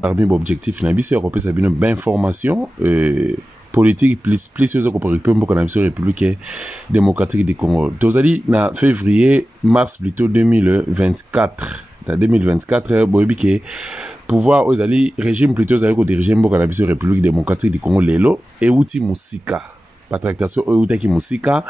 parmi l'objectif na biso ya kopesa bino d'information politique plus aux République démocratique du Congo. Tozali na février mars plutôt 2024. Dans 2024 boyebike pouvoir aux ali régime plutôt aux ali ko diriger mboka na biso République démocratique du Congo lelo et outi musika. Pas tractation outaki musika.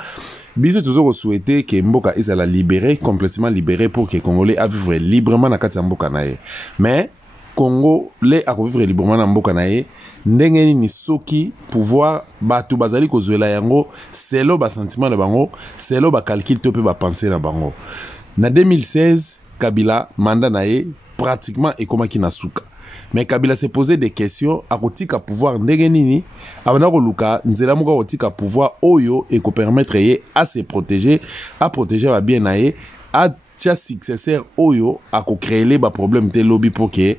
Biso toujours souhaiter que mboka ezala libéré complètement libéré pour que Congolais a vivre librement na kati ya mboka na ye. Mais Congo les a vivre librement na mboka na ye ndenge ni soki pouvoir batu bazali kozwela yango selo ba sentiment na bango selo ba calcul to pe ba penser na bango. Na 2016 Kabila mandat na ye pratiquement ekomaki na suka. Mais Kabila s'est posé des questions à kotika pouvoir ndenge nini abana ko luka nzela moko kotika pouvoir oyo et ko permettre ye à se protéger ba bien na ye à tia successeur oyo a ko créer les ba problème te lobby pour que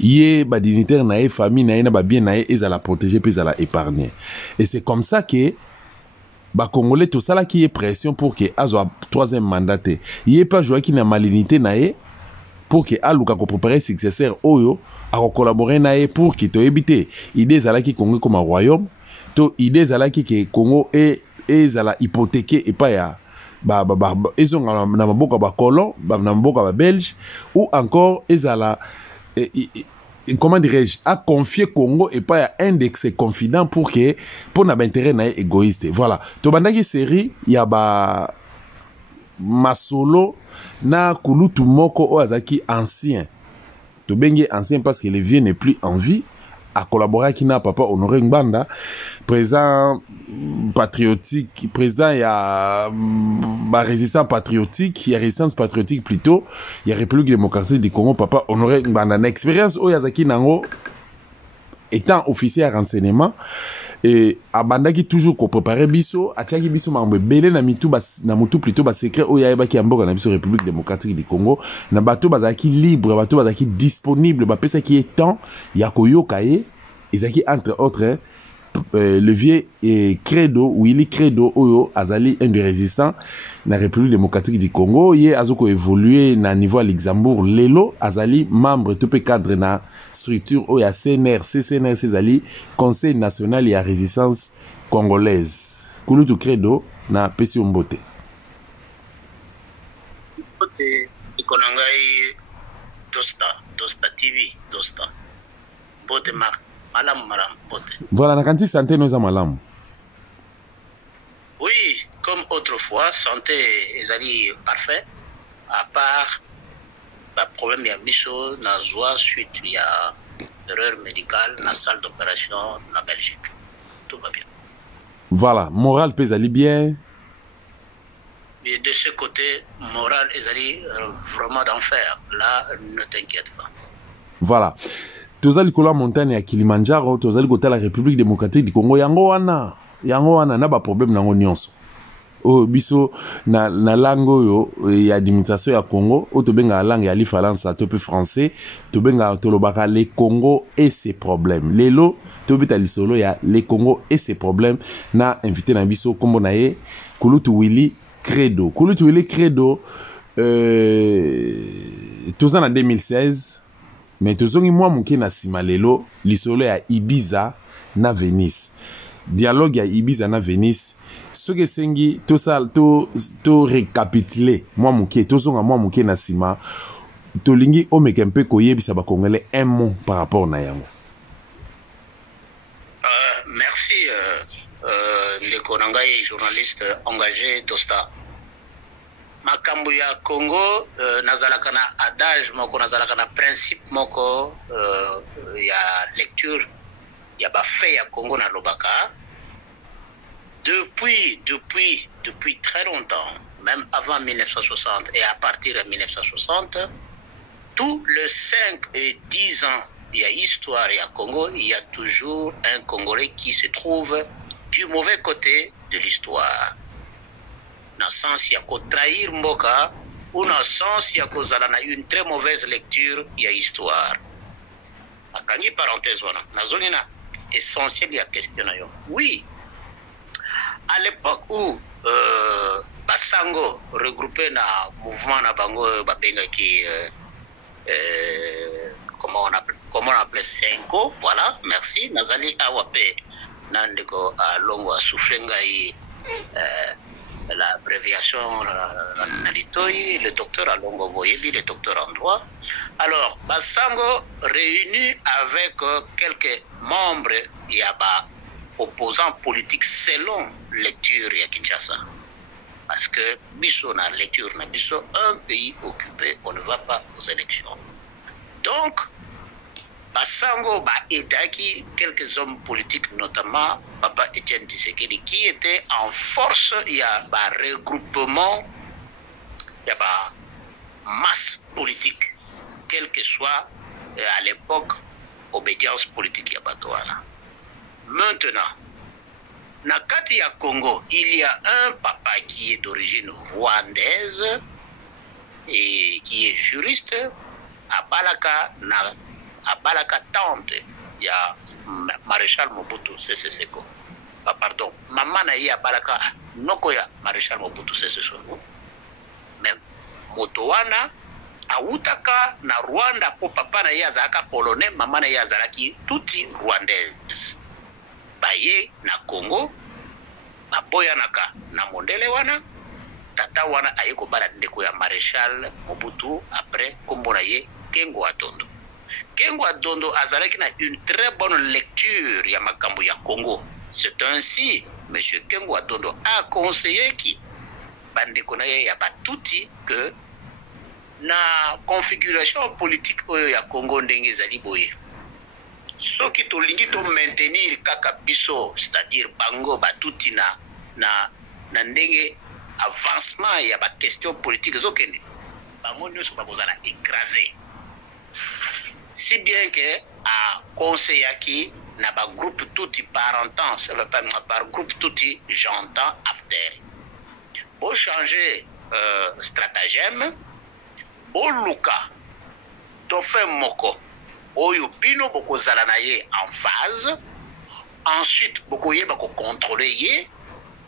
yé ba dignitaire na ye famille na ye na ba bien na ye ezala protéger puis ezala épargner. Et c'est comme ça que ba Congolais tout ça là qui est pression pour que azo troisième mandat yé pas jouer qui na malignité na ye pour que aluka ko préparer successeur oyo a collaborer na ye pour que to éviter idée zala ki Congo comme un royaume to idée zala ki que Congo et zala hypothéqué et pas ya ils ont na maboka ba colon na maboka ba belge ou encore ezala comment dirais-je à confier Congo et pas à un de ses confidents pour que pour n'a intérêt na égoïste. Voilà to bandaki série ya ba masolo na kulutu moko o azaki ancien to bengi ancien parce que le vieux n'est plus en vie a collaboré avec na papa Honoré Ngbanda président patriotique président il y a résistance patriotique il y a résistance patriotique plutôt il y a République démocratique du Congo papa Honoré Ngbanda na expérience o yazaki nango étant officier à renseignement et abandaki toujours ko préparer biso atiaki biso mambe belé na mitu na mutu plutôt ba secret o yaeba ki amboka na biso République démocratique du Congo na bato bazaki libre bato bazaki disponible ba pesa ki est temps ya koyoka ye ezaki entre autres le vieux Credo Willy Credo oyo azali un des résistants na République démocratique du Congo ye azoko évoluer na niveau à Luxembourg lelo azali membre tout cadre na structure oyo ya CNR Cezali Conseil national ya résistance congolaise kulutu Credo na pesi mbote ikonangai Dosta TV Dosta mbote mark Malam mbote. Voilà, na kanti santé nous a malam. Oui, comme autrefois, santé est parfait, à part le problème il y a miso na joie suite il y a erreur médicale dans la salle d'opération en Belgique. Tout va bien. Voilà, moral pèse bien. Et de ce côté, moral est vraiment d'enfer. Là, ne t'inquiète pas. Voilà. Tozali kola montagne ya Kilimanjaro, tozali kota la République démocratique du Congo yango wana na ba problème nango nyonso. O biso na lango yo ya administration ya Congo, o to benga langue ya lifalansa to pe français, to benga to lobaka les Congo et ses problèmes. Lelo to bita lisolo ya les Congo et ses problèmes na invité na biso kombo na ye Kulutu Willy Credo. Kulutu Willy Credo tozana 2016 mais tozongi mwa muke na sima lelo lisolo ya Ibiza na Venice. Dialogue ya Ibiza na Venice. Soki sengi to récapituler mwa muke tozonga mwa muke na sima tolingi omeke mpe koyebisa ba Congolais un mot par rapport na yango. Merci ndeko nangai journaliste engagé Dosta. Makambo ya Congo nazalaka na adage moko nazalaka na principe moko ya lecture ya ba fait ya Congo na lobaka depuis très longtemps, même avant 1960 et à partir de 1960, tous les 5 et 10 ans il y a histoire il y a Congo, il y a toujours un Congolais qui se trouve du mauvais côté de l'histoire. Dans le sens il y a qu'au trahir Mboka ou dans le sens il y a qu'aux na une très mauvaise lecture il y a histoire. À Kangi parenthèse voilà, na zone na essentiel il y a question yo. Oui. À l'époque où Basango regroupé na mouvement na bango babenga qui comment comment on appelle Senko, voilà, merci. Nazali Awape, Nandeko Longo Soufrengai, l'abréviation le docteur Alongo Boyebi, le docteur en droit. Alors, Basango réuni avec quelques membres, il y a opposants politiques selon lecture à Kinshasa. Parce que biso na lecture na biso, un pays occupé, on ne va pas aux élections. Donc, Basango aidaki quelques hommes politiques, notamment Papa Etienne Tshisekedi, qui était en force. Il y a un regroupement, il y a une masse politique, quelle que soit à l'époque obédience politique. Il y a maintenant, na kati ya Congo, il y a un papa qui est d'origine rwandaise et qui est juriste à Balaka tante, il y a Maréchal Mobutu Sese Seko. Pardon, maman na ya Balaka Nokoya Maréchal Mobutu Sese Seko. Mais Motowana autaka na Rwanda po papa na ya zaka polonais, maman na ya zalaki tuti rwandaise. Baye na Congo, baboya naka na mondele wana, tata wana ayeko bala ndeko ya Maréchal Mobutu après kombo na ye Kengo Atondo. Kengo Adondo azalaki na une très bonne lecture ya makambo ya Congo. C'est ainsi, M. Kengo Adondo a conseillé qui bandeko na ye ya batuti que na configuration politique oyo ya Congo ndenge ezali boye. Soki tolingi to maintenir kaka biso, c'est-à-dire bango batuti na ndenge avancement ya ba question politique zokende. Bango nyonso bakozala écrasé. Si bien que à conseillaki na ba groupe touti parentant, ça veut pas par groupe touti j'entends after. Pour changer stratagème, au luka to fait moko oyo bino boko zala na ye en phase, ensuite boko ye bako contrôler ye,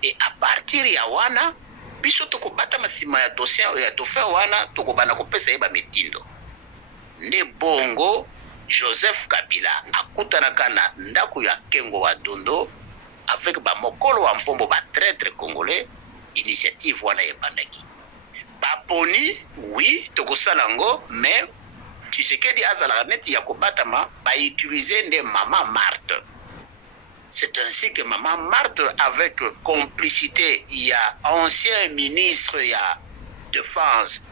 et à partir ya wana biso toko bata masima ya dossier ya to fait wana toko bana ko pesa ye ba metindo. Ne bongo Joseph Kabila akutanaka na ndako ya Kengo Adondo avec ba mokolo wa mpombo ba traître congolais, initiative wana ebandaki. Ba poni oui tokosalango, mais Tshisekedi azala neti ya kobatama ba utiliser nde maman Marthe. C'est ainsi que maman Marthe, avec complicité, il y a ancien ministre, il y a défense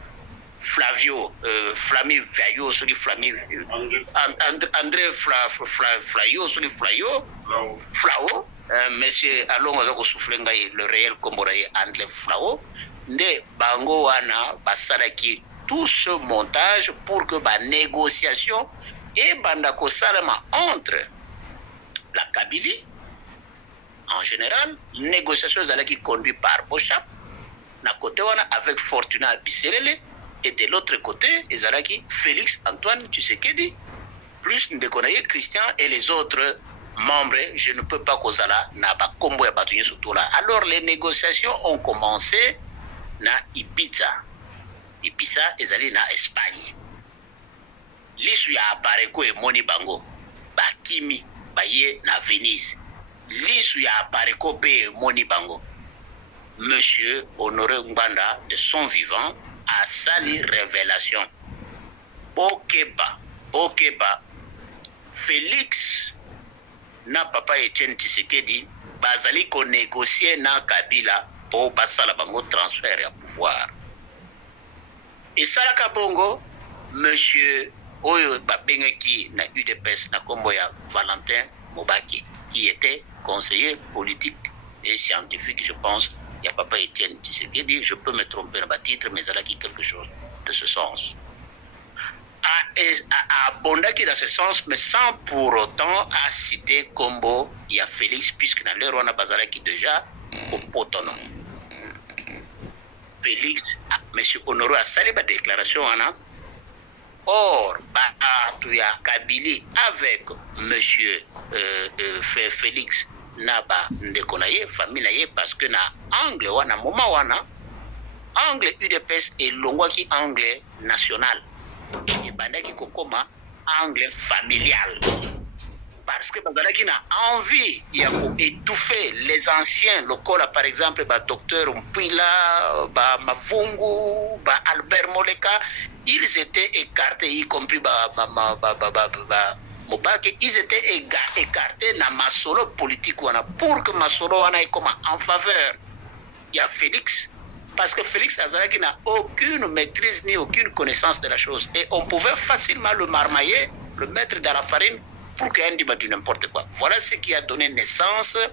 Flavio, Flami Vaillot, celui Flami André Flavio, celui Flavio, Flao, monsieur Alongo Zako Souflengai, le réel Komboraye André Flao, ne Bango Wana, Basalaki, tout ce montage pour que la négociation et Bandako Salama entre la Kabylie, en général, négociation qui conduit par Bochap, na côté wana avec Fortuna Bisserele, et de l'autre côté, Ezalaki Félix Antoine Tshisekedi, plus Ndekonaye Christian et les autres membres, je ne peux pas kozala na ba kombo ya batunye surtout là. Alors les négociations ont commencé na Ibiza. Ibiza ezali na Espagne. Lisu ya Bareko et Moni Bango, Bakimi, Baye na Venise. Lisu ya Bareko pe Moni Bango. Monsieur Honoré Ngbanda, de son vivant, a sali révélation. Bokeba, Félix na papa Etienne Tshisekedi, bazali ko négocier na Kabila pour basala bango transfert ya pouvoir. Et Salaka Bongo, monsieur Oyo Babengeki na UDPS na kombo ya Valentin Mobaki, qui était conseiller politique et scientifique, je pense. Il y a papa Etienne Tshisekedi, je peux me tromper dans le titre, mais il a dit quelque chose de ce sens. À Bondaki dans ce sens, mais sans pour autant à citer Kombo, il y a Félix, puisque dans l'heure on a Bazalaki déjà au Potono. Félix, monsieur Honoré a salué la déclaration. Or, il y a Kabylie avec monsieur Félix Naba Ndekonaye, famille, parce que na angle wana, moment wana, angle UDPS et longwa qui angle national. Et bandaki kokoma angle familial. Parce que bazalaki na envie d'étouffer les anciens locaux, par exemple, docteur Mpila, Mavungu, Albert Moleka, ils étaient écartés, y compris Mobake, ils étaient écartés dans ma solo politique pour que ma solo ait comme en faveur. Il y a Félix, parce que Félix Azalaki n'a aucune maîtrise ni aucune connaissance de la chose. Et on pouvait facilement le marmailler, le mettre dans la farine, pour qu'il dise du n'importe quoi. Voilà ce qui a donné naissance à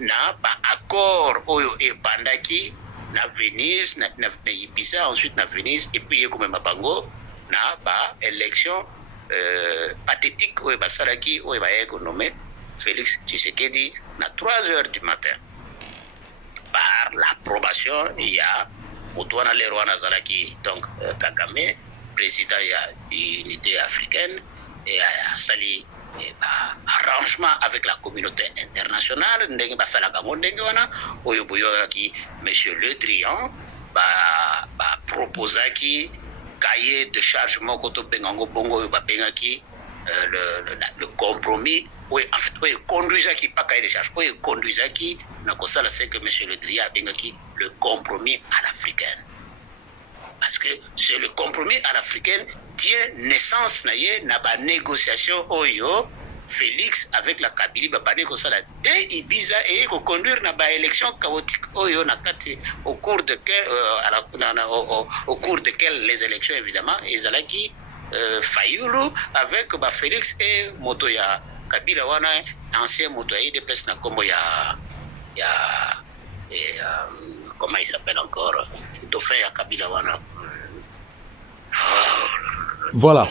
l'accord et Bandaki, na Venise, na Ibiza, ensuite na Venise, et puis comme Mabango, na élection pathétique où Basaraki, où il nommé Félix Tshisekedi, à 3 heures du matin. Par l'approbation, il y a Moutouana Leroy Nazaraki, donc Kagame, président de l'unité africaine, et à Sali arrangement avec la communauté internationale ndenge basalaka ngo ndenge wana oyo boyoki monsieur Le Drian proposaki cahier de charge moko to bengango bongo bengaki le compromis oui en fait oui conduisaki pas cahier de charge oui conduisaki na kosala c'est que monsieur Le Drian bengaki le compromis à l'africaine. Parce que c'est le compromis à l'africaine tient naissance na ba négociation oyo Félix avec la Kabylie ba bané ko sala dès Ibiza et ko conduire na ba élection chaotique oyo na kati au cours de quel les élections évidemment ezalaki Fayulu avec ba Félix et Motoya Kabila wana ancien Motoya de pes na kombo ya comment il s'appelle encore dauphin ya Kabila wana. Voilà.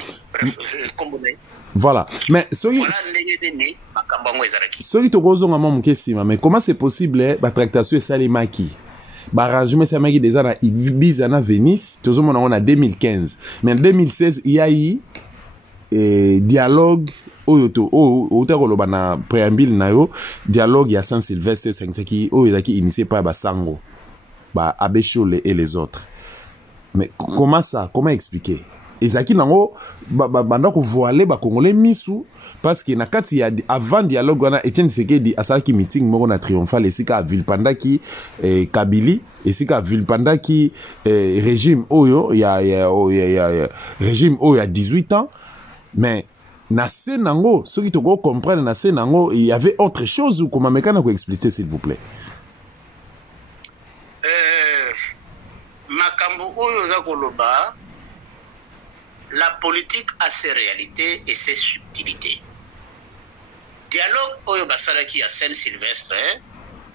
Voilà. Mais mais comment c'est possible la tractation est salimaki? Barragement c'est maki déjà na Ibiza na Venise, tout le monde en 2015. Mais en 2016 il y a eu dialogue au na préambule na yo dialogue ya Saint-Sylvestre qui initié par Basango, Abechole et les autres. Mais comment ça? Comment expliquer? Ezaki nango banda ko voiler ba congolais misu parce que na kati ya avant dialogue wana Etienne Tshisekedi asalaki meeting moko na triomphal esika Villepandaki Kabylie esika Villepandaki régime oyo ya régime oyo ya 18 ans mais na senango ceux qui comprendre na senango il y avait autre chose ou comment mekana ko expliquer s'il vous plaît. Makambo oyo za koloba. La politique a ses réalités et ses subtilités. Dialogue oyo basalaki à Saint-Sylvestre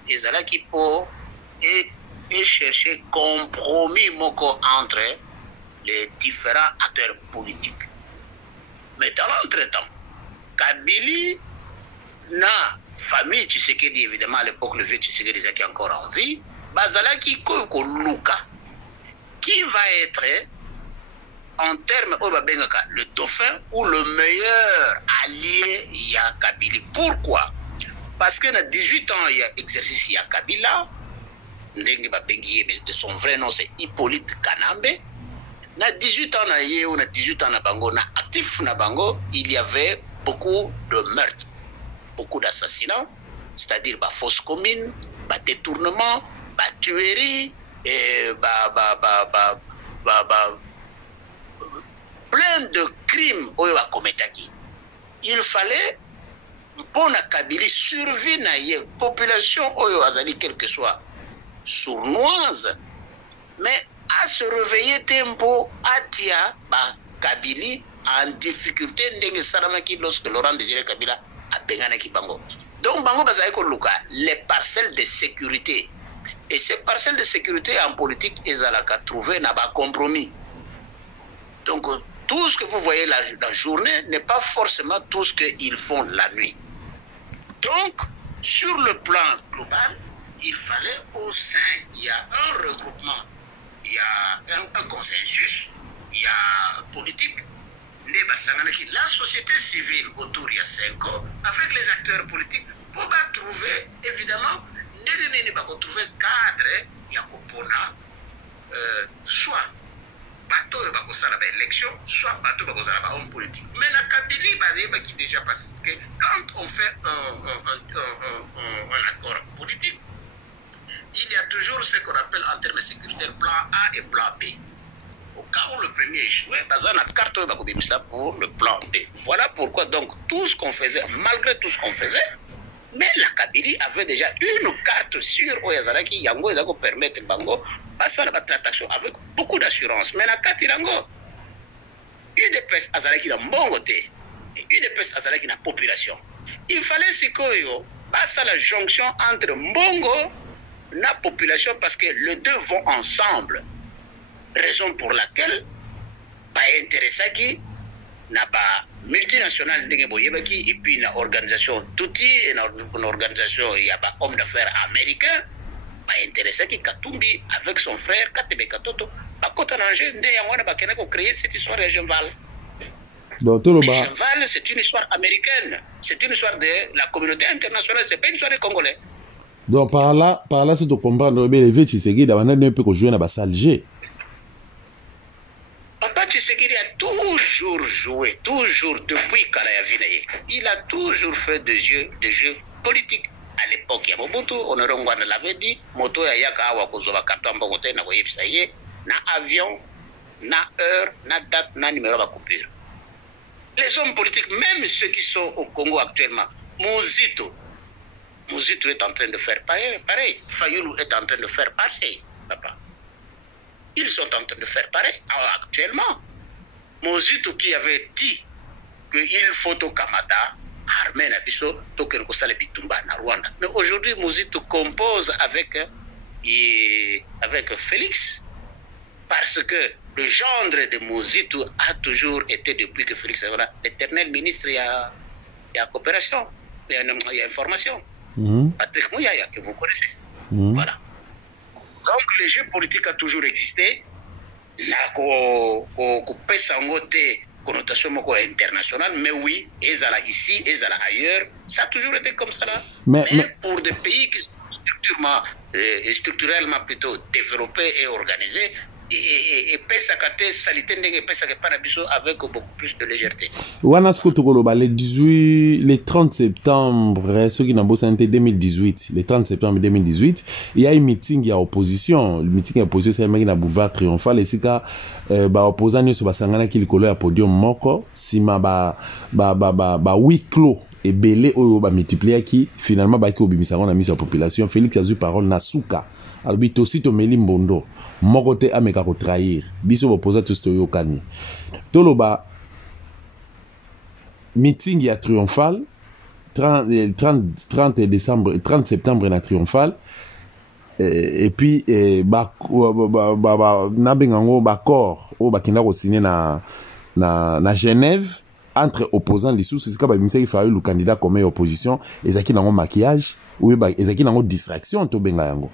ezalaki po et chercher compromis moko entre les différents acteurs politiques. Mais dans l'entretemps, Kabylie na famille Tshisekedi évidemment à l'époque le vieux Tshisekedi qui est encore en vie, bazalaki ko luka qui va être en termes le dauphin ou le meilleur allié il y a Kabylie. Pourquoi? Parce que dans 18 ans il y a exercice il y a Kabila, de son vrai nom c'est Hippolyte Kanambe. Dans 18 ans ou 18 ans na bango na actif na bango, il y avait beaucoup de meurtres, beaucoup d'assassinats, c'est-à-dire fausses communes, détournements, tueries et plein de crimes oyo bakometaki. Il fallait pour la Kabylie survie na ye population oyo azali quel que soit sournoise mais à se réveiller tempo atia ba Kabylie en difficulté ndenge salamaki lorsque Laurent Désiré Kabila a benganaki bango. Donc bango bazali ko luka les parcelles de sécurité et ces parcelles de sécurité en politique ezalaka trouver na ba compromis. Donc tout ce que vous voyez la journée n'est pas forcément tout ce qu'ils font la nuit. Donc, sur le plan global, il fallait au sein, il y a un regroupement, il y a un consensus, il y a politique, la société civile autour il y a 5 ans, avec les acteurs politiques, pour trouver, évidemment, trouver cadre, il y a soit bateau bakosala ba élection, soit bato bakosala ba homme politique. Mais la Kabylie bazeba qui déjà parce que quand on fait un accord politique, il y a toujours ce qu'on appelle en termes sécuritaires plan A et plan B. Au cas où le premier échouait, bazana carte bakobimisa pour le plan B. Voilà pourquoi donc tout ce qu'on faisait, malgré tout ce qu'on faisait, mais la Kabylie avait déjà une carte sûre au Yazaraki Yango et permettre Bango passer la transaction avec beaucoup d'assurance. Mais la carte Yango, UDPS Azaraki na Mbongote, UDPS Azaraki na population. Il fallait sikoyo passer la jonction entre Mbongo et la population parce que les deux vont ensemble. Raison pour laquelle, pas intéressé qui n'a pas multinationale et puis une organisation touti une organisation il y a pas homme d'affaires américain pas intéressé qui Katumbi avec son frère Katebe Katoto pas contre danger ndé yangwana ba kenako créer cette histoire de Genval. Genval c'est une histoire américaine, c'est une histoire de la communauté internationale, c'est pas une histoire des Congolais. Donc par là c'est de comprendre mais les vieux Tshisekedi d'abord un peu que jouer na ba salger. Papa Tshisekedi a toujours joué, toujours depuis Kalayavinaye. Il a toujours fait des jeux politiques. À l'époque, il y a Mobutu, Honoré Ngouane l'avait dit, Moto ya yaka awa kozoba katomba ngote na koyebisa ye, na avion, na heure, na date, na numéro de coupure. Les hommes politiques, même ceux qui sont au Congo actuellement, Mouzito est en train de faire pareil. Fayoulou est en train de faire pareil, papa. Ils sont en train de faire pareil. Alors, actuellement, Mozitu qui avait dit qu'il faut au Kamata, armée na biso, token kosale bitumba na Rwanda. Mais aujourd'hui, Mozitu compose avec Félix, parce que le gendre de Mozitu a toujours été, depuis que Félix est là, l'éternel ministre, il y a coopération, il y a information. Patrick Mouyaya, que vous connaissez. Voilà. Donc le jeu politique a toujours existé. La connotation internationale, mais oui, et ça là ici, et ça là ailleurs, ça a toujours été comme ça là. Mais pour des pays qui sont structurellement plutôt développés et organisés, et pesakate salité ndenge pesake pana biso avec beaucoup plus de légèreté. Wana skotokoloba le 30 septembre ce qui n'a pas santé 2018, le 30 septembre 2018, il y a une meeting ya opposition, le meeting ya opposition c'est maki na boulevard triomphal et sika ba opposant nyoso basangana ki likolo ya podium moko sima ba huis clos et belé oyo ba multiplier ki finalement ba ki obimisa na mise ya population. Félix Azui parole na suka albito aussi to meli mbondo mokote ameka ko trahir biso bopoza to stoyo kani toloba meeting ya triomphal 30 décembre 30 septembre na triomphal et puis na bengango ba corps o bakinda ko signer na Genève entre opposants lisusu sika ba bimisa ki fa le candidat comme opposition ezaki nango maquillage ou ba ezaki nango distraction to benga yango.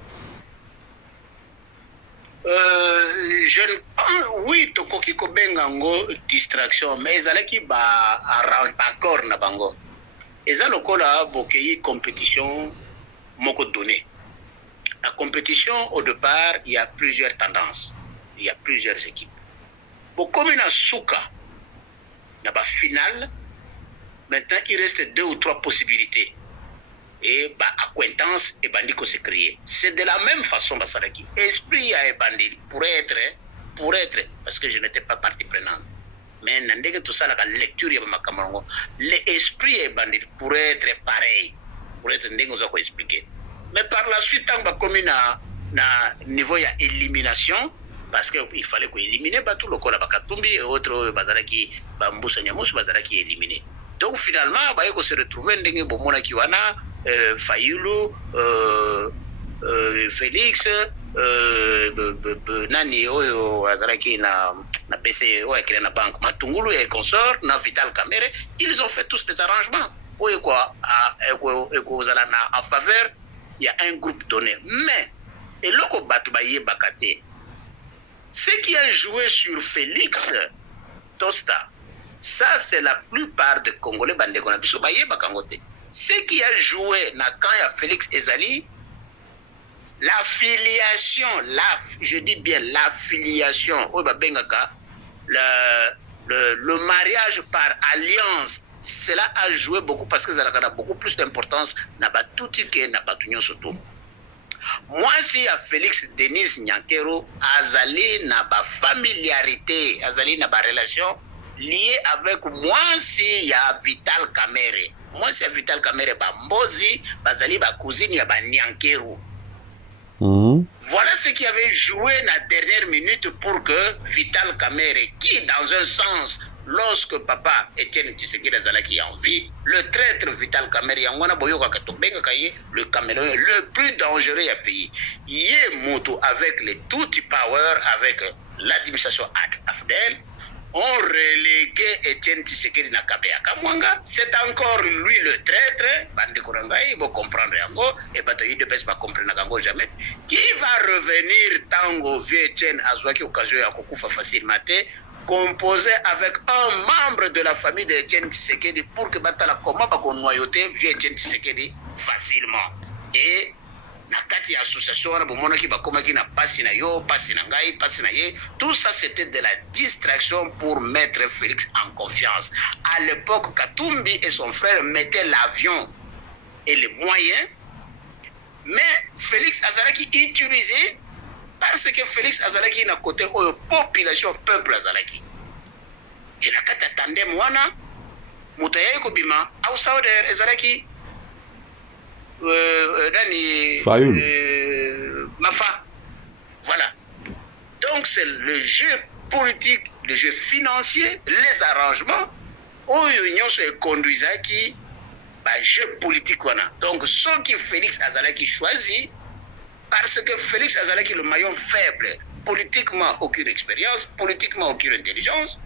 Oui, tokoki ko bengango distraction, mais ezalaki ba accord na bango. Eza lokola bokeyi compétition moko donné. La compétition au départ, il y a plusieurs tendances, il y a plusieurs équipes. Bokomi na suka na ba finale, maintenant il reste 2 ou 3 possibilités. Et bah acquaintance et bandit qu'on s'est créé. C'est de la même façon Basalaki. Esprit a bandit pour être parce que je n'étais pas partie prenante. Mais n'andé tout ça la lecture ya makamongo. L'esprit est bandit pour être pareil. Pour être ndenge nous a expliqué. Mais par la suite tant ba comme na niveau ya élimination parce que il fallait qu'on éliminer ba tout le corps Bakatumbi et autres Basalaki Bambusa Nyamusu Basalaki éliminé. Donc finalement ba yeko se retrouver ndenge bomona kiwana Fayoulou, Félix, Nani Oyo Azaraki na PC qui na banque Matungulu et consort na Vital Kamere, ils ont fait tous des arrangements. Oyo quoi en faveur, il y a un groupe donné. Mais et loko batubaye bakate. Ce qui a joué sur Félix Tosta, ça c'est la plupart des Congolais bandekona biso baye bakangote. Ce qui a joué quand il y a Félix Ezali, l'affiliation, je dis bien l'affiliation, le mariage par alliance, cela a joué beaucoup parce que ça a beaucoup plus d'importance na batuti que na batunyo surtout. Moi si à Félix Denis Nyankero azali na ba familiarité, azali na ba relation liée avec moi si ya Vital Kamerhe. Moi si ya Vital Kamerhe ba mbozi, bazali ba cousine ya ba Nyankero. Voilà ce qui avait joué la dernière minute pour que Vital Kamerhe, qui dans un sens, lorsque papa Etienne Tshisekedi Azalaki en vie, le traître Vital Kamerhe, le Cameroun le plus dangereux à pays, il est moto avec les Tutsi Power, avec l'administration AFDEL, ont relégué Etienne Tshisekedi na Kabea Kamwanga. C'est encore lui le traître, Bande Korangai, il va comprendre encore, et Bataille de Pes va comprendre jamais, qui va revenir tango vieux Etienne Azouaki occasion à Kokufa facilement, composé avec un membre de la famille de Etienne Tshisekedi pour que Batala comment va qu'on noyauter vieux Etienne Tshisekedi facilement. Et nakati association na bomona ki bakoma ki na pasi na yo, pasi na ngai, pasi na ye, tout ça c'était de la distraction pour mettre Félix en confiance. À l'époque, Katumbi et son frère mettaient l'avion et les moyens, mais Félix Azalaki utilisé parce que Félix Azalaki na côté de population peuple Azalaki. Et la kata tandem wana mutaye ko bima au Sauder Azalaki Mafa. Voilà. Donc c'est le jeu politique, le jeu financier, les arrangements où l'union se conduisent qui jeu politique. Donc ceux qui Félix Azalaki choisit, parce que Félix Azalaki le maillon faible, politiquement aucune expérience, politiquement aucune intelligence,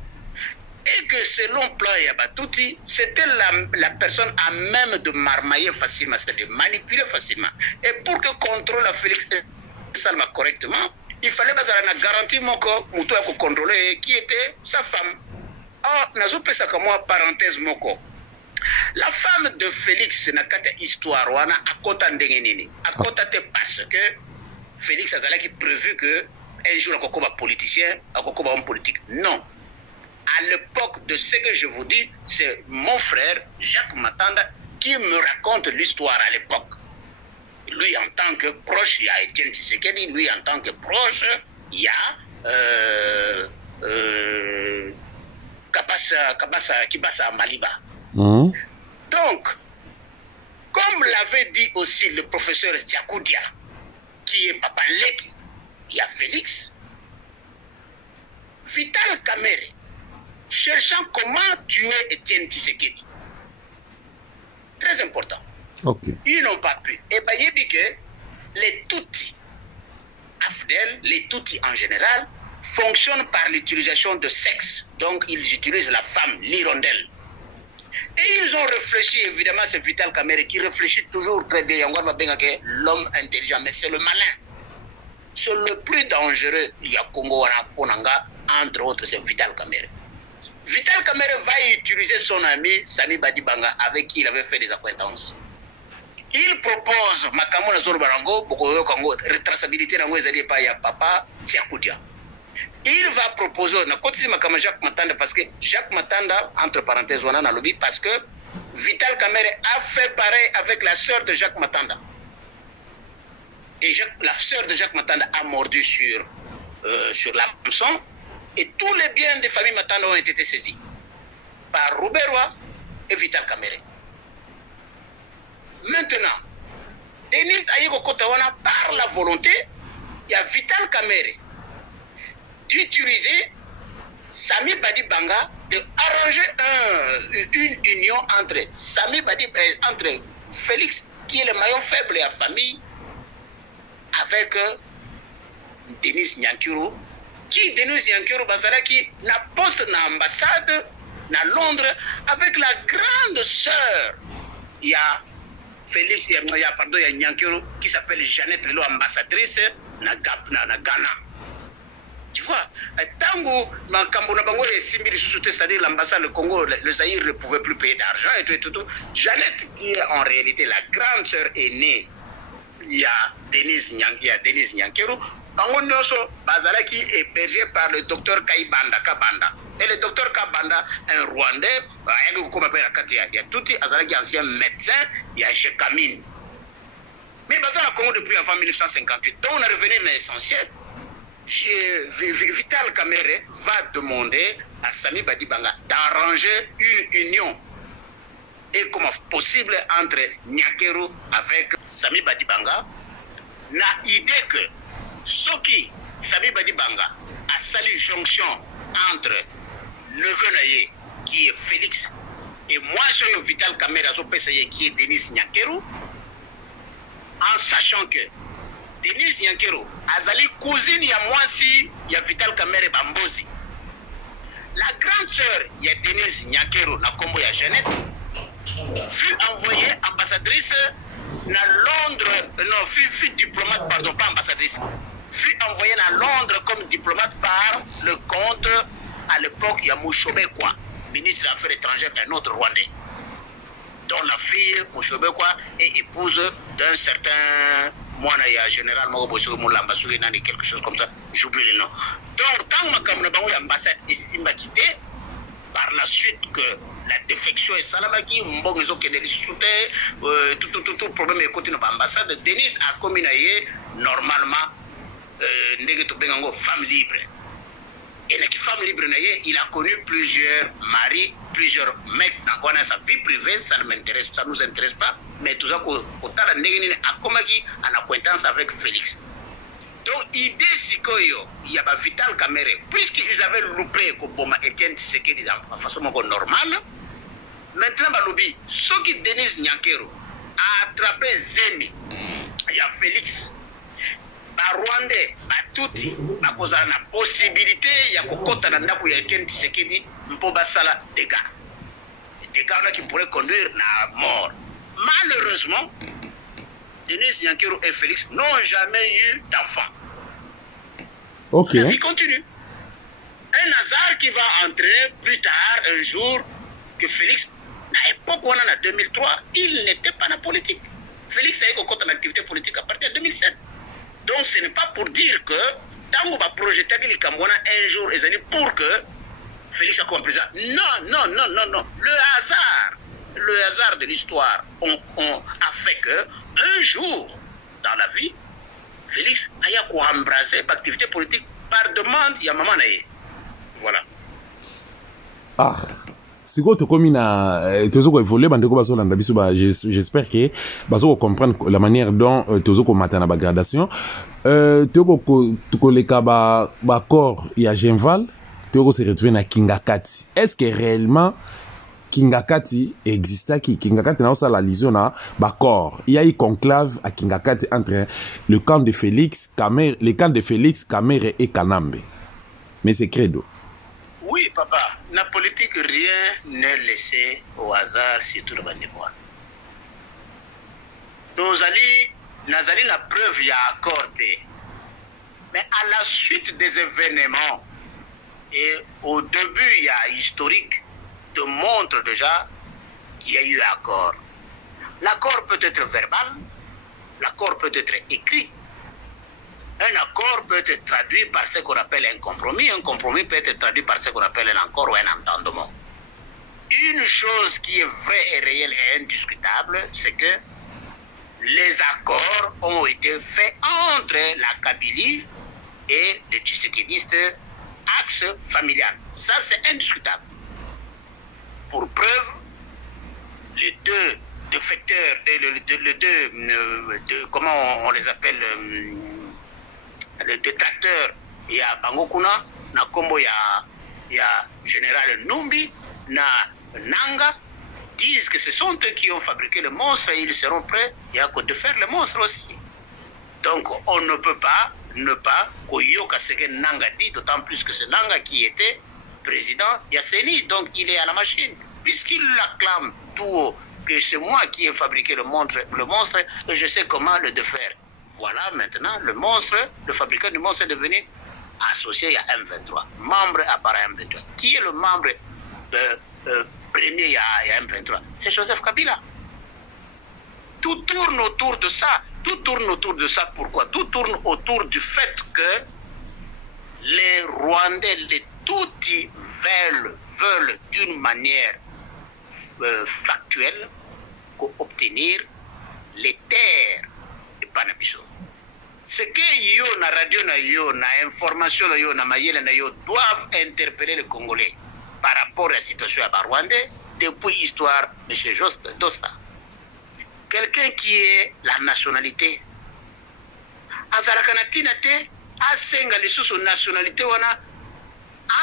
et que selon plan Yabatouti, c'était la personne à même de marmailler facilement, c'est-à-dire de manipuler facilement. Et pour que contrôle Félix Salma correctement, il fallait garantir que Moutou a contrôlé qui était sa femme. Ah, n'a pas ça comme moi, parenthèse moko. La femme de Félix n'a qu'à histoire wana à côté d'engenini. À côté parce que Félix Azalaki prévu que un jour un combat politicien, un combat homme politique. Non. À l'époque de ce que je vous dis, c'est mon frère Jacques Matanda qui me raconte l'histoire à l'époque. Lui en tant que proche, il y a Etienne Tshisekedi, lui en tant que proche, il y a Kibasa Maliba. Donc, comme l'avait dit aussi le professeur Tiakoudia, qui est Papa Lek, il y a Félix, Vital Kamerhe, cherchant comment tuer Etienne Tshisekedi. Très important. Okay. Ils n'ont pas pu. Et bien, il dit que les Tutsis, AFDEL, les Tutsis en général, fonctionnent par l'utilisation de sexe. Donc, ils utilisent la femme, l'hirondelle. Et ils ont réfléchi, évidemment, c'est Vital Kamerhe qui réfléchit toujours très bien. L'homme intelligent, mais c'est le malin. C'est le plus dangereux. Il y a Congo, Ponanga, entre autres, c'est Vital Kamerhe. Vital Kamerhe va utiliser son ami Sami Badibanga, avec qui il avait fait des acquaintances. Il propose Makambo Nazoro Barango, retraçabilité par Papa Tiakoudia. Il va proposer, on a continué Makama Jacques Matanda parce que Jacques Matanda, entre parenthèses, on a un lobby parce que Vital Kamerhe a fait pareil avec la sœur de Jacques Matanda. Et la sœur de Jacques Matanda a mordu sur l'hameçon et tous les biens des familles Matanda ont été saisis par Robert Roy et Vital Kamerhe. Maintenant, Denis Ayeko Kotawana, par la volonté, il y a Vital Kamerhe d'utiliser Sami Badibanga, d'arranger une union entre Sami Badibanga, entre Félix, qui est le maillon faible de la famille, avec Denis Nyankuru, qui Denis Nyankuru Bazalaki n'a poste dans l'ambassade à Londres avec la grande sœur. Il y a Félix, il y a Nyankuru qui s'appelle Jeannette Lelo, ambassadrice na Ghana. Tu vois, tant que c'est-à-dire l'ambassade du Congo, le Zaïre ne pouvait plus payer d'argent et tout. Jeannette, qui est en réalité la grande sœur aînée il y a Denis Nyankero. Bango Nyoso, Bazalaki est hébergé par le docteur Kabanda. Et le docteur Kabanda, un Rwandais, comme appelle la Katia, il y a tout Azalaki ancien médecin, il y a Jekamine. Mais Bazala Congo depuis avant 1958. Donc on est revenu à l'essentiel. Vital Kamerhe va demander à Sami Badibanga d'arranger une union et comment possible entre Nyankero avec Sami Badibanga. Na idée que ce qui Sami Badibanga a sali jonction entre neveu Naye qui est Félix et moi je Vital Kamerhe qui est Denis Nyankero, en sachant que Denis Nyankero azali cousine ya mwasi ya Vital Kamerhe Bambozi. La grande sœur ya Denis Nyankero na kombo ya Jeannette fut envoyée ambassadrice na Londres, non, fut diplomate, pardon, pas ambassadrice, fut envoyée à Londres comme diplomate par le comte à l'époque Yamushobekwa, ministre des Affaires étrangères d'un autre Rwandais, dont la fille Mushobekwa est épouse d'un certain Moana général Mogoboso Moulambasuri, quelque chose comme ça, j'oublie le nom. Donc, tant que l'ambassade est Simbakité, par la suite que la défection est salamaki, mbongezo keneli soute, tout problème est côté de l'ambassade, Denis a commis normalement une femme libre. Et la femme libre, il a connu plusieurs maris, plusieurs mecs dans sa vie privée, ça ne m'intéresse, ça ne nous intéresse pas, mais tout ça, en acquaintance avec Félix. Donc, l'idée, c'est qu'il y a Vital Kamerhe, puisqu'ils avaient loupé Koboma Etienne Tshisekedi de façon normale, maintenant, ce qui Denis Nyankero a attrapé Zemi, il y a Félix, Rwandais, Tuti, la possibilité, il y a Kokota Nandaku, il y a Etienne Tshisekedi, Mpobasala, des gars. Des gars qui pourraient conduire à la mort. Malheureusement, Denis Nyankero et Félix n'ont jamais eu d'enfant. Ok. La vie continue. Un hasard qui va entraîner plus tard, un jour, que Félix, à l'époque où on en a 2003, il n'était pas dans la politique. Félix a eu en activité politique à partir de 2007. Donc ce n'est pas pour dire que, tant qu'on va projeter que les Cambouana un jour, ils ont dit pour que Félix a compris ça. Non. Le hasard de l'histoire a fait que, un jour, dans la vie, Félix a embrassé l'activité politique par demande, il y a maman naïe. Voilà. Ah, c'est quoi tu comme tu évolué j'espère que baso comprendre la manière dont tu matin na gradation tu les ba corps il y a Genval tu se retrouver na Kingakati. Est-ce que réellement Kingakati existe qui Kingakati na ça la liaison na corps il y a eu conclave à Kingakati entre le camp de Félix Kamerhe, les camps de Félix Kamerhe et Kanambe, mais c'est credo. Oui, papa, la politique, rien n'est laissé au hasard, surtout dans le niveau. Donc, la preuve y a accordé. Mais à la suite des événements, et au début, il y a historique, te montre déjà qu'il y a eu accord. L'accord peut être verbal, l'accord peut être écrit. Un accord peut être traduit par ce qu'on appelle un compromis peut être traduit par ce qu'on appelle un accord ou un entendement. Une chose qui est vraie et réelle et indiscutable, c'est que les accords ont été faits entre la Kabylie et les Tshisekidistes axe familial. Ça, c'est indiscutable. Pour preuve, les deux défecteurs, comment on les appelle, les détracteurs, il y a Bangokuna, na Kombo, il y a Général Numbi, na Nanga, disent que ce sont eux qui ont fabriqué le monstre et ils seront prêts de faire le monstre aussi. Donc on ne peut pas ne pas koyoka ce que Nanga dit, d'autant plus que c'est Nanga qui était président Yasseni, donc il est à la machine. Puisqu'il acclame tout haut que c'est moi qui ai fabriqué le monstre et je sais comment le défaire. Voilà maintenant le monstre, le fabricant du monstre est devenu associé à M23, membre à part M23. Qui est le membre premier à M23? C'est Joseph Kabila. tout tourne autour de ça. Tout tourne autour de ça. Pourquoi? Tout tourne autour du fait que les Rwandais, les Tutsis veulent d'une manière factuelle obtenir les terres de Panabiso. Ce que yo na radio na yo na information na yo na mayele na yo doivent interpeller les Congolais par rapport à la situation à Rwandais depuis l'histoire de M. Dosta. Quelqu'un qui est la nationalité azalakanatina te asenga lisusu nationalité wana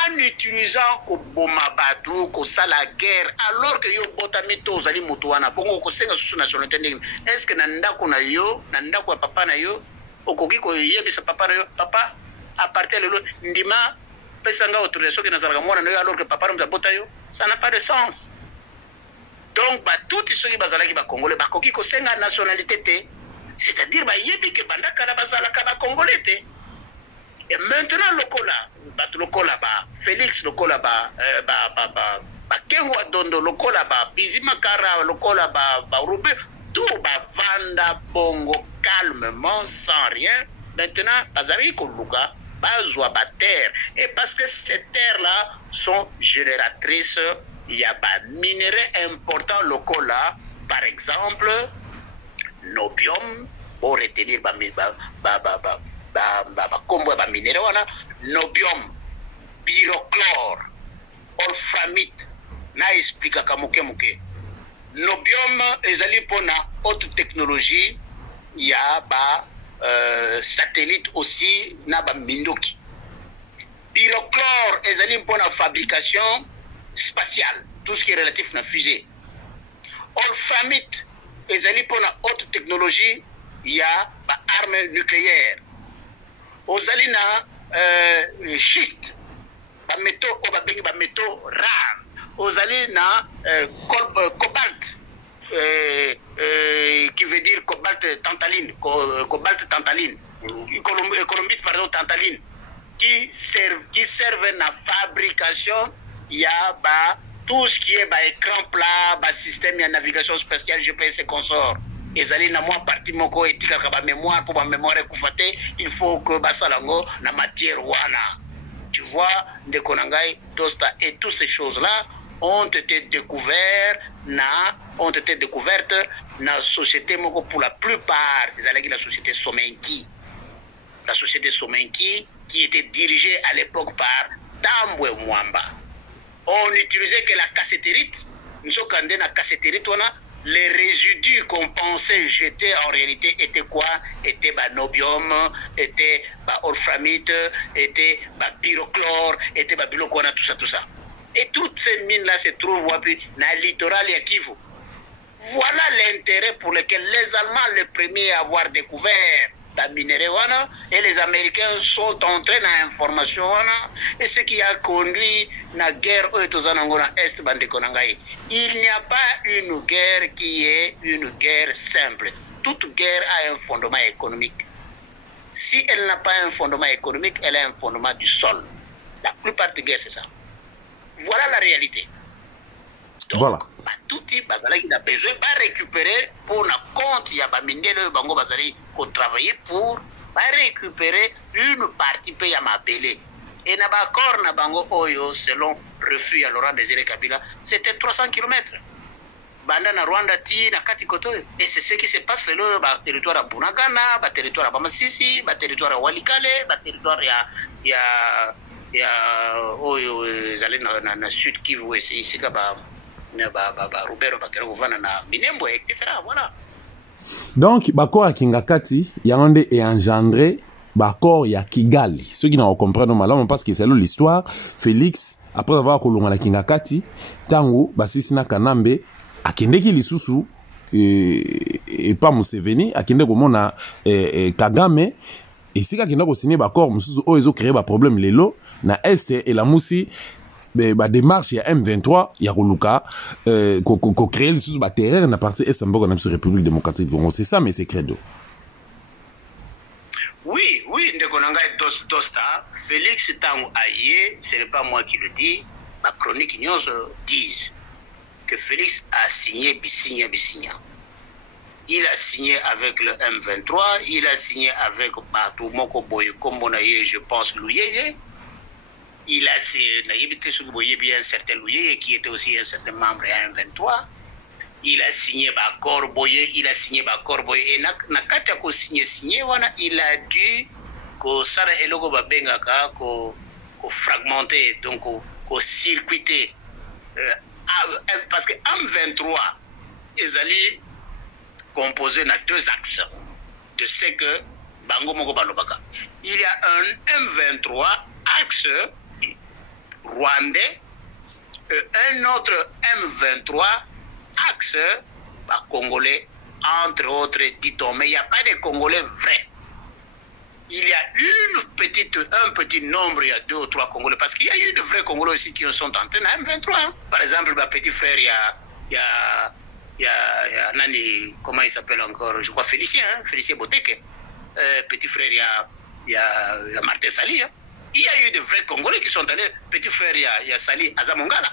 en utilisant ko bomabatu ko sala guerre alors que yo botami to zali mutu wana bongo ko senga susu nationalité ndenge est-ce que na ndako na yo na ndako ya papa na yo okoki ko yebisa papa na yo papa à partir de l'autre ndima pesanga autorisation que nazalaka mwana na yo alors que papa na bota yo ça n'a pas de sens. Donc tout ceux qui bazalaki ba congolais ba koki ko senga nationalité te, c'est-à-dire ba yebi que bandaka na bazalaka ba congolais te. Et maintenant lokola ba Félix lokola ba Kengo Dondo lokola ba Bizima Kara lokola ba Roubé tout ba vanda bongo calmement sans rien. Maintenant bazali ko luka bazwa ba terre et parce que ces terres là sont génératrices, il y a des minéraux importants locaux là, par exemple nobium pour retenir combo ba minéraux wana nobium, pyrochlore, wolframite na explica kamuke muke. Nobium ezali pona haute technologie, il y a ba satellite aussi na ba mindoki. Pyrochlore ezali pona fabrication spatiale, tout ce qui est relatif à la fusée. Wolframite ezali pona haute technologie, il y a ba armes nucléaires. Ozali na schiste, ba métaux o ba bengi ba métaux rares. Ozali na cobalt, qui veut dire cobalt tantaline, colombite pardon tantaline, qui servent na fabrication. Il y a tout ce qui est écran plat, système de navigation spatiale, GPS et consorts. Et ça na moi partie moko etika ka mémoire pour ma mémoire ekufate, il faut que basalango na matière wana. Tu vois, Ndekonangai, Dosta et toutes ces choses-là ont été découvertes dans la société moko pour la plupart, la société Somenki. La société Somenki qui était dirigée à l'époque par Tambwe Mwamba. On n'utilisait que la cassétérite. Nous sommes quand la cassétérite, les résidus qu'on pensait jeter en réalité étaient quoi? Étaient nobium, étaient wolframite, étaient pyrochlore, étaient bilokwana, tout ça. Et toutes ces mines-là se trouvent dans le littoral de Kivu. Voilà l'intérêt pour lequel les Allemands, les premiers à avoir découvert la minéraux, et les Américains sont entrés dans l'information, et ce qui a conduit la guerre est. Il n'y a pas une guerre qui est une guerre simple. Toute guerre a un fondement économique. Si elle n'a pas un fondement économique, elle a un fondement du sol. La plupart des guerres, c'est ça. Voilà la réalité. Donc, voilà. Tout type qui a besoin de récupérer pour le compte, il y a des bango bazali qui travailler pour récupérer une partie de ma belé. Et na bakor na bango oyo selon refus à Laurent Désiré Kabila, c'était 300 km. Banda na Rwanda ti na kati koto. Et c'est ce qui se passe le territoire à Bunagana, le territoire à Bamasisi, le territoire à Walikale, le territoire ya oyo zali na sud Kivu ici ba Rubero bakera na Minembo etc. Voilà. Donc bakor à Kingakati yande est engendré bakor ya Kigali. Ceux qui n'ont compris normalement parce que c'est l'histoire Félix après avoir kolonga la Kingakati tango basisi na Kanambe akendeki lisusu et pas Museveni akende komona Kagame et si kakenda ko signer bakor mususu o ezo créer ba problème lelo na est et la musi ba démarche ya M23 ya koluka ko créer sous ba terrain na partie est mboko na République démocratique du Congo. C'est ça mais c'est credo. Oui, Ndekonanga Dosta, Félix Tango Aye, ce n'est pas moi qui le dis, ma chronique news disent que Félix a signé Bisigna. il a signé avec le M23, il a signé avec Batumoko Boye Kombonaye, je pense, Louyeye. Il a signé bien un certain Louyeye qui était aussi un certain membre à M23. Il a signé Bakor Boye, il a signé Bakor Boye. Et Nakata ko signé, il a dû que Sara Elogo Babengaka, ko fragmenter, donc ko circuiter. Parce que M23, ils allaient composé dans deux axes de ce que Bango Moko Balobaka. Il y a un M23 axe rwandais et un autre M23 axe congolais, entre autres, dit-on. Mais il n'y a pas de Congolais vrais. Il y a un petit nombre, il y a 2 ou 3 Congolais, parce qu'il y a eu de vrais Congolais aussi qui sont entrés dans M23. Hein. Par exemple, ma petit frère, il y a Nani, comment il s'appelle encore, je crois Félicien, hein, Félicien Boteke. Petit frère, il y a Martin Sali. Hein. Il y a eu de vrais Congolais qui sont allés. Petit frère, il y a Sali Azamongala.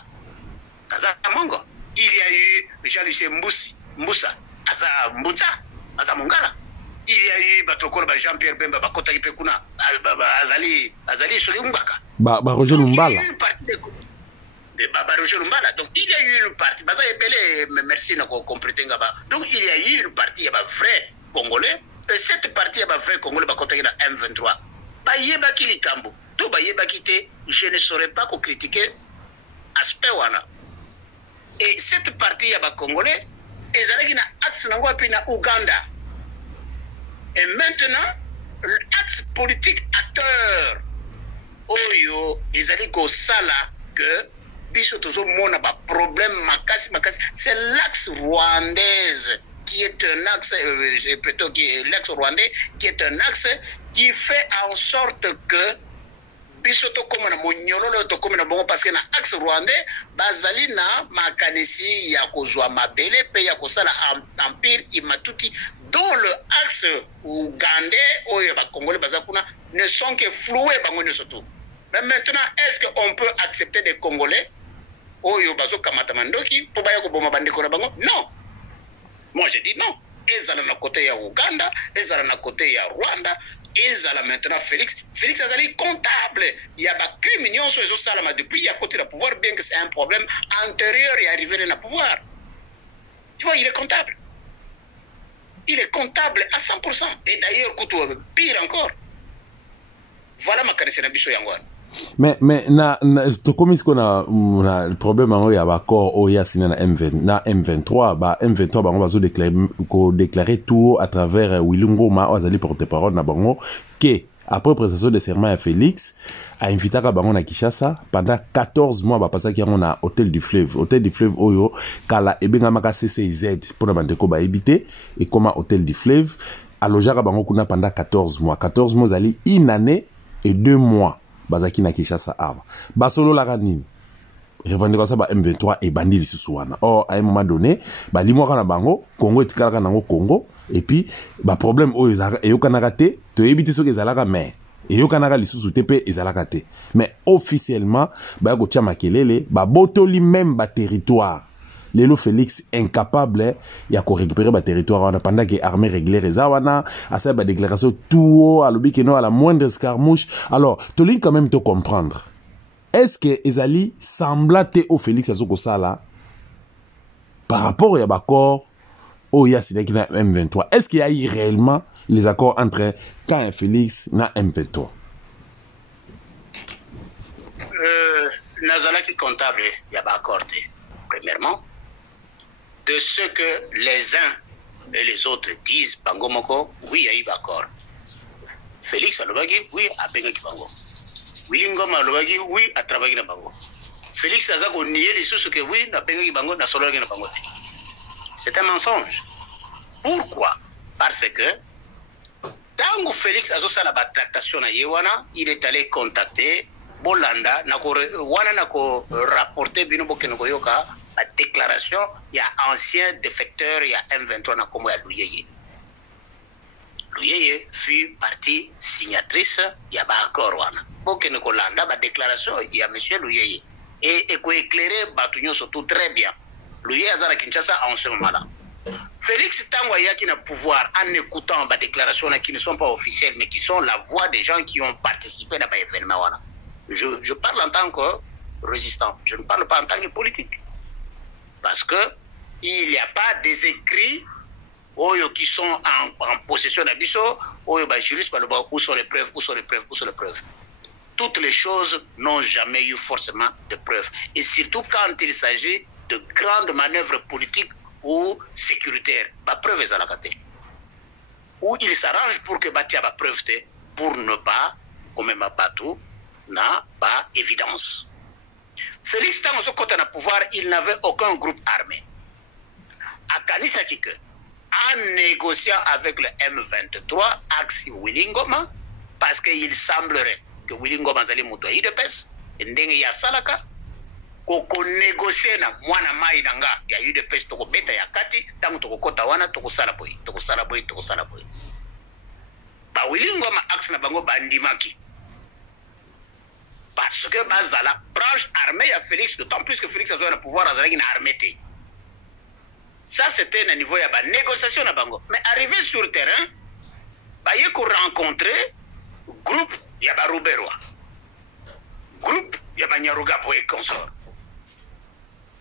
Azamongo. Il y a eu Jean-Lucien Mboussa, Azamongala. Il y a eu Batokor Jean-Pierre Bemba, Bakota Ipekuna, Azali Solimbaka. Roger Lumbala. Roger Lumbala. Donc il y a eu une partie. Merci de compléter. Donc il y a eu une partie, il y a un vrai Congolais. Et cette partie, il y a un vrai Congolais, il y a M23. Bayebaki Likambo. Tout Bayebaki, je ne saurais pas critiquer aspect wana. Et cette partie, il y a un Congolais. Et il y a un axe dans Ouganda. Et maintenant, l'axe politique acteur, Oyo, ils allaient go sala que Bishotozo Mona ba problème makasi. C'est l'axe rwandaise qui est un axe, plutôt l'axe rwandais, qui est un axe qui fait en sorte que Bishoto comme na monyololo to comme na bon parce que na axe rwandais bazali na makanisi ya kozwa mabele pe ya kosala empire imatuti dont le axe ougandais oyo ba congolais bazakuna ne sont que floués bango ne surtout. Mais maintenant est-ce qu'on peut accepter des congolais oyo bazo kamata mandoki po ba yako boma bandeko na bango? Non. Moi je dis non. Ezala na côté ya Ouganda, ezala na côté ya Rwanda. Ezala maintenant Félix Azali comptable. Il y a des crimes sur les autres depuis il y a côté le pouvoir, bien que c'est un problème antérieur et arrivé dans le pouvoir. Tu vois, il est comptable. Il est comptable à 100%. Et d'ailleurs, pire encore. Voilà ma carrière na biso yangwana. Mais to comme est-ce qu'on a le problème il y a accord au yasina na M23 M23 on va déclarer tout à travers Wilungoma azali porte-parole na bango que après prestation de serment à Félix a invité à bango na Kinshasa pendant 14 mois passé qui on a hôtel du fleuve oyo kala ebenga maka CCZ pour na bandeko ba habiter et comment hôtel du fleuve aloger à bango kuna pendant 14 mois zali une année et 2 mois bazaki na Kinshasa ava basolo la kanini revendication ça ba M23 et bandi lisusu wana or à un moment donné ba limwaka na bango Congo etikala nango Congo et puis ba problème o eyokanaka te to ebiti soki ezalaka mais eyokanaka lisusu te pe ezalaka te mais officiellement ba ko tia makelele ba botoli même ba territoire Lelo Félix incapable ya ko récupérer ba territoire wana pendant que armée régulière ezawana a ça ba déclaration tout à l'obi que non à la moindre escarmouche. Alors to link quand même te comprendre, est-ce que ezali semblate au Félix azoko sala par rapport à l'accord au yasina qui na M23? Est-ce qu'il y a eu réellement les accords entre quand Félix na M23? Nazalaki comptable ya ba accordé premièrement de ce que les uns et les autres disent Bango Moko, oui, il y a eu d'accord. Félix Alobagi, oui, a Bengaki Bango. Willingom Alobagi, oui, a travaillé dans Bango. Félix Azako nié les choses que oui, n'a Bengaki Bango, n'a solo dans Bango. C'est un mensonge. Pourquoi? Parce que tant que Félix Azosa la tractation à Yewana, il est allé contacter Bolanda, Wana nako rapporté Binobo Kenogoyoka. La déclaration, il y a ancien défecteur, il y a M23 na Komo ya Louyeye. Louyeye fut partie signatrice, il y a pas accord wana. Pour que nous Kolanda, la déclaration, il y a monsieur Louyeye. Et éclairer Batunyo surtout très bien. Louyeye azara Kinshasa en ce moment-là. Félix Tangoya qui n'a pouvoir en écoutant des déclarations qui ne sont pas officielles, mais qui sont la voix des gens qui ont participé à l'événement. Je parle en tant que résistant, je ne parle pas en tant que politique. Parce que il n'y a pas des écrits qui sont en possession d'Abisso, juristes, où sont les preuves, où sont les preuves, où sont les preuves. Toutes les choses n'ont jamais eu forcément de preuves. Et surtout quand il s'agit de grandes manœuvres politiques ou sécuritaires, preuve est à la côté. Où il s'arrange pour que Batia ba preuve pour ne pas, comme même Batou, n'a pas évidence. Félix Tango quand on a pouvoir, il n'avait aucun groupe armé. À Kanisa Kike, en négociant avec le M23, axe Willingoma, parce qu'il semblerait que Willingoma zali mutoyi de pes, ndenge ya salaka, ko négocier na mwana mai nanga ya UDPS toko beta ya kati, tangu toko kota wana toko sala boy. Ba Willingoma axe na bango bandimaki. Parce que bazala branche armée à Félix, d'autant plus que Félix a besoin de pouvoir à une armée. Ça, c'était un niveau de négociation à Bango. Mais arrivé sur le terrain, il y a rencontré groupe, il y a Rouberois. Groupe, il y a Nyaruga pour les consorts.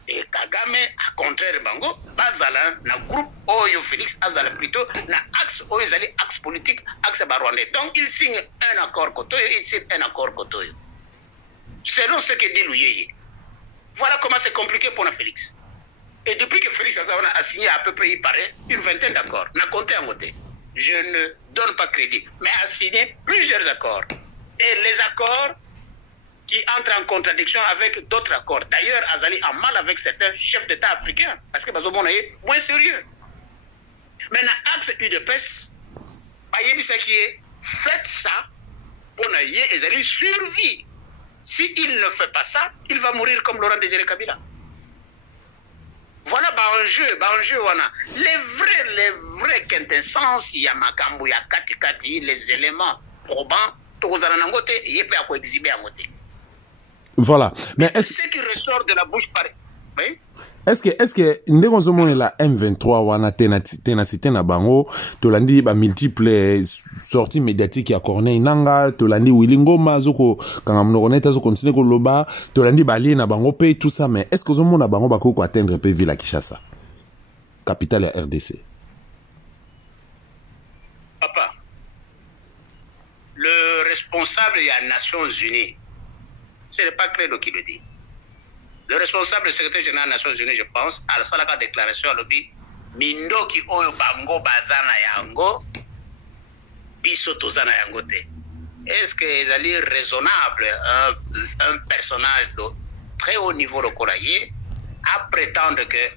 Et Kagame, à contraire de Bango, Bazala, na groupe Oyo Félix, Azala plutôt, na axe Oyo Zali, axe politique, axe barwandais. Donc, il signe un accord Kotoyo, il signe un accord Kotoyo. Selon ce que dit Louyeye. Voilà comment c'est compliqué pour Félix. Et depuis que Félix Azavana a signé à peu près, il paraît, une vingtaine d'accords, n'a compté en côté. Je ne donne pas crédit, mais a signé plusieurs accords. Et les accords qui entrent en contradiction avec d'autres accords. D'ailleurs, Azali a mal avec certains chefs d'État africains, parce que Bazomon est moins sérieux. Maintenant, axe UDPS, faites ça pour Azali survie. S'il ne fait pas ça, il va mourir comme Laurent Désiré Kabila. Voilà, enjeu, les vrais quintessences, il y a Makambu, il y a Kati, les éléments probants, voilà. Mais ce qui ressort de la bouche par... Oui? Est-ce que ndeko zomone la M23 wana tenacité na bango tolandi ba multiples sorties médiatiques ya Corneille Nanga tolandi Willingoma zoko kanga mnokoneta zo continuer ko loba tolandi bali na bango pe tout ça, mais est-ce que zomona bango bako ko atteindre pe ville à Kinshasa, capitale ya RDC? Papa, le responsable des Nations Unies, ce n'est pas Credo qui le dit. Le responsable du secrétaire général des Nations Unies, je pense, à la déclaration à l'objet, Mindoki Oyo Bango Bazana Yango, Biso Tozana Yango te. Est-ce que c'est raisonnable un personnage de très haut niveau de Koraye à prétendre que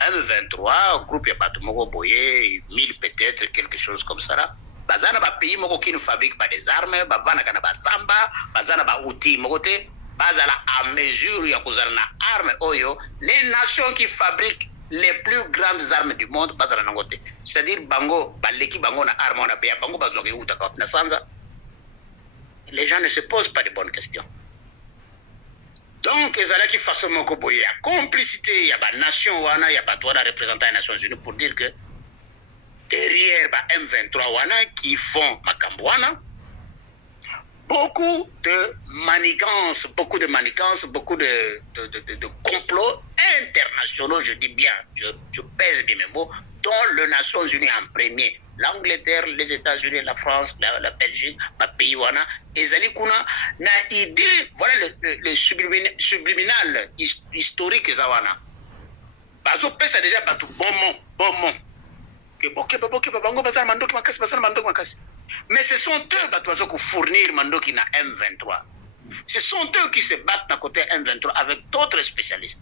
M23, groupe Yabatumoko Boye, 1000 peut-être, quelque chose comme ça là, Bazana ba pays moko qui ne fabrique pas des armes, Bavana kana ba samba, Bazana ba outils mokote. Bazala à mesure ya kuzana armes oyo, les nations qui fabriquent les plus grandes armes du monde bazala nangote. C'est-à-dire bango baleki bango na arme on a bien bango bazoke utaka na sanza. Les gens ne se posent pas de bonnes questions. Donc ezala qui façon moko boye ya complicité ya ba nation wana ya ba toana représentant les Nations Unies pour dire que derrière ba M23 wana qui font makambo wana beaucoup de manigances, beaucoup de complots internationaux, je dis bien, je pèse bien mes mots, dont les Nations Unies en premier. L'Angleterre, les États-Unis, la France, la Belgique, le pays wana, et Zalikuna, na idée, voilà le subliminal historique zawana. Bazo pèse déjà batu bon. Que bango bazar mandoki makasi. Mais ce sont eux qui vont fournir Mandoki na M23. Ce sont eux qui se battent à côté M23 avec d'autres spécialistes.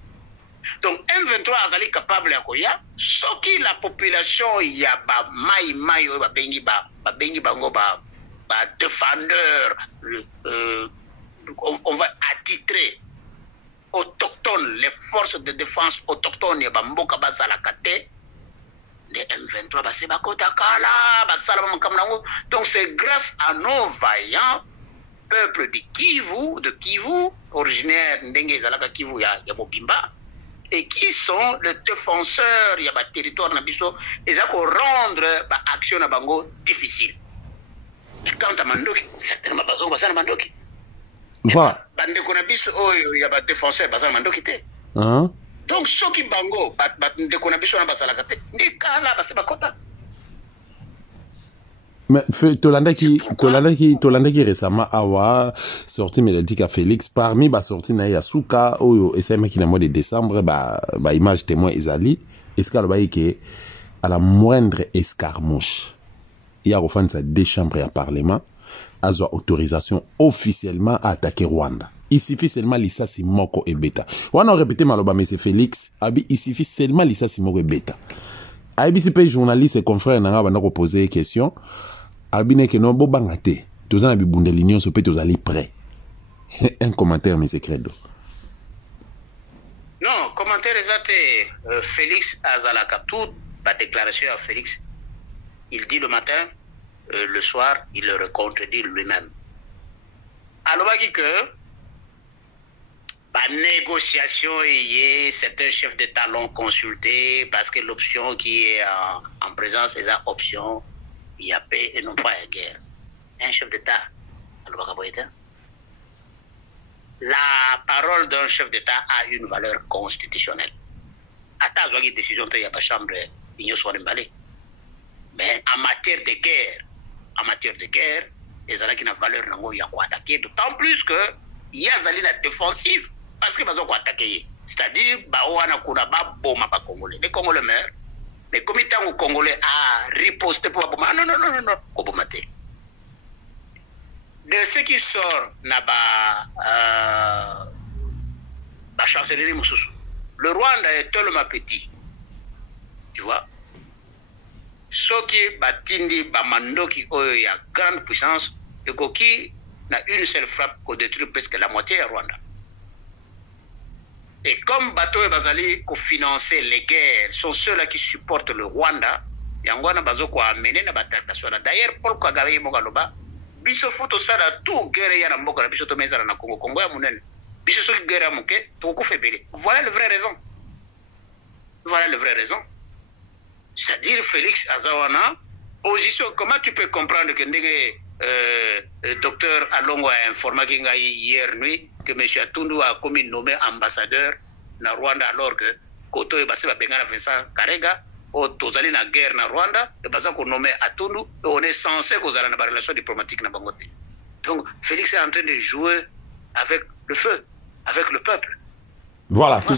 Donc M23 est capable de faire ce qui la population y a ba mai ba bengi bango ba défendeur on va attitrer autochtones, les forces de défense autochtones ya ba mboka bazala kate. Les M23, donc c'est grâce à nos vaillants peuples de Kivu, originaires d'Ndengue Zalaka Kivu ya Bobimba, et qui sont les défenseurs il y a des territoires nabiso et ça pour rendre action na bango difficile. Et quand à Mandoki certainement bazon bazana Mandoki. Voilà. Bande ko nabiso il y a des défenseurs bazana Mandoki te. Donc ceux qui bango de ko nabiso na basala kate ndi kala base bakota. Mais Tolanda qui récemment a sorti mélodique à Félix parmi ba sorti na Yasuka oyo SMA qui na mois de décembre ba image témoin Ezali est-ce qu'elle va que à la moindre escarmouche il y a refait sa deux chambres à parlement a autorisation officiellement à attaquer Rwanda. Il suffit seulement Lisa Simoko et Beta. On a répété maloba mais c'est Félix abi il suffit seulement Lisa Simoko et Beta. IBCP journaliste et confrères n'a pas posé des questions. Albine que non bo bangate tous en bibunde l'union se peut tous aller prêt. Un commentaire mais c'est credo. Non, commentaire exact Félix Azalaka toute la déclaration à Félix. Il dit le matin, le soir, il le recontredit lui-même. Alors que la négociation certains chefs d'État l'ont consulté parce que l'option qui est en présence c'est une option il y a paix et non pas la guerre. Un chef d'État, la parole d'un chef d'État a une valeur constitutionnelle. À ta décision, il n'y a pas de chambre, il n'y a pas de balai. Mais en matière de guerre, les gens qui ont valeur, il y a quoi attaquer. D'autant plus que il y a la défensive parce que ils ont quoi attaquer. C'est-à-dire, les Congolais meurent. Mais comme il y a Congolais à riposter pour non, de ce qui sort la chancellerie Moussoussou, le Rwanda est tellement petit, tu vois. Ce qui batindi Bamandoki il y a grande puissance, et qui n'a une seule frappe qui détruit presque la moitié du Rwanda. Et comme Bato et Bazali qui financent les guerres sont ceux-là qui supportent le Rwanda, Yangwana Bazo ko amené na batakaswa. D'ailleurs, Paul Kagame Mogaloba, biso photo sala tout guerre ya na mboka na biso to mezala na Congo ya munene. Biso so guerre amuke to ko febele. Voilà la vraie raison. Voilà la vraie raison. C'est-à-dire Félix Azawana, position, comment tu peux comprendre que docteur Alongo a informé hier nuit que M. Atundu a commis nommé ambassadeur na Rwanda alors que Koto et Bassi Bengana Vincent Karega au Tozali na guerre na Rwanda et Bassa qu'on nommé Atundu et on est censé qu'on a une relation diplomatique na Bangote. Donc Félix est en train de jouer avec le feu, avec le peuple. Voilà, tout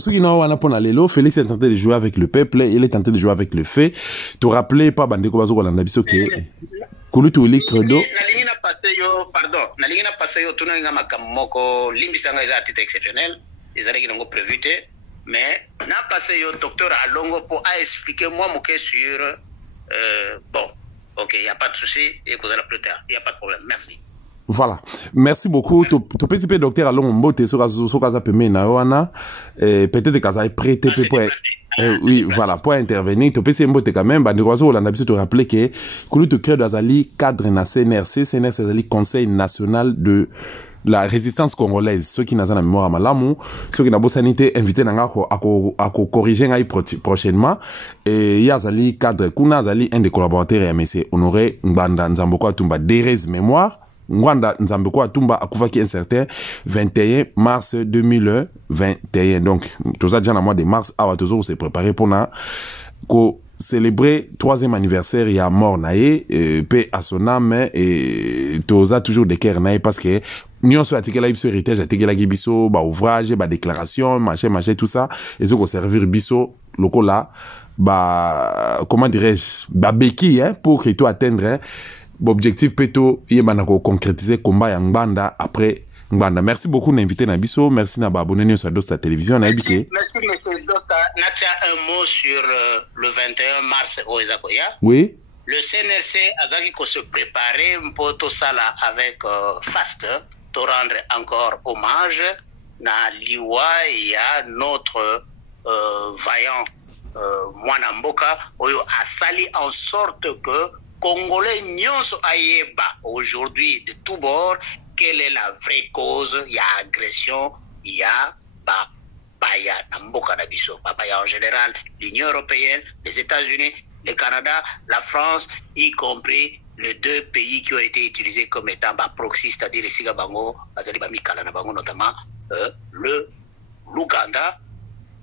ce qui n'a pas lelo, Félix est en train de jouer avec le peuple, il est en train de jouer avec le fait. Tu rappelais pas Bandeko Bazo Kolanda biso ke Kulutu li credo. Nalingi na passé yo, pardon, nalingi na passé yo tuna nga makamoko limbisanga za titre exceptionnel, ezalaki nango prévu te, mais na passé yo docteur Alongo pour expliquer moi moké sur bon, OK, il y a pas de souci et qu'on allera plus tard, il y a pas de problème. Merci. Voilà. Merci beaucoup. Tu peux participer docteur Alongo Mbote sur kaza peme na wana peut-être kaza est prêté pour oui, voilà, pour intervenir. Tu peux essayer Mbote quand même. Bandi Rozo Olanda biso te rappeler que Koulou te crée d'Azali cadre na CNRC Azali Conseil national de la résistance congolaise. Ceux qui n'ont pas la mémoire à Malamu, ceux qui n'ont pas sanité invité à corriger prochainement. Et il y a Azali cadre Kuna Azali un des collaborateurs et M.C. Honoré Mbanda Nzamboko Atumba Derez mémoire. Ngwanda Nzambeko Atumba Akufaki un certain 21 mars 2021. Donc, tout ça déjà dans le mois de mars, Awatozo s'est préparé pour célébrer 3e anniversaire, il y a mort naé, paix à son âme, et tout ça toujours des cœurs naé parce que nous sommes attaqués là, sur héritage, attaqués là, biso, bah, ouvrage, bah, déclaration, machin, tout ça, et ce qu'on servir biso, loco là, bah, comment dirais-je, bah, béquille, hein, pour que tu atteindre, hein, objectif plutôt yebana ko concrétiser combat ya Ngbanda après Ngbanda. Merci beaucoup d'inviter Nabiso, merci na abonner sur Dosta télévision na ebike. Merci monsieur Dosta. Natia un mot sur le 21 mars au Ezakoya. Oui. Le CNRC a dit qu'on se préparait un peu tout ça là avec Fast pour rendre encore hommage na liwa il y a notre vaillant Mwanamboka oyo a sali en sorte que Congolais nyonso ayeba aujourd'hui de tout bord quelle est la vraie cause. Il y a agression, il y a bapaya na mboka na biso. Bapaya en général, l'Union européenne, les États-Unis, le Canada, la France, y compris les deux pays qui ont été utilisés comme étant proxy, c'est-à-dire les Sigabango, notamment l'Ouganda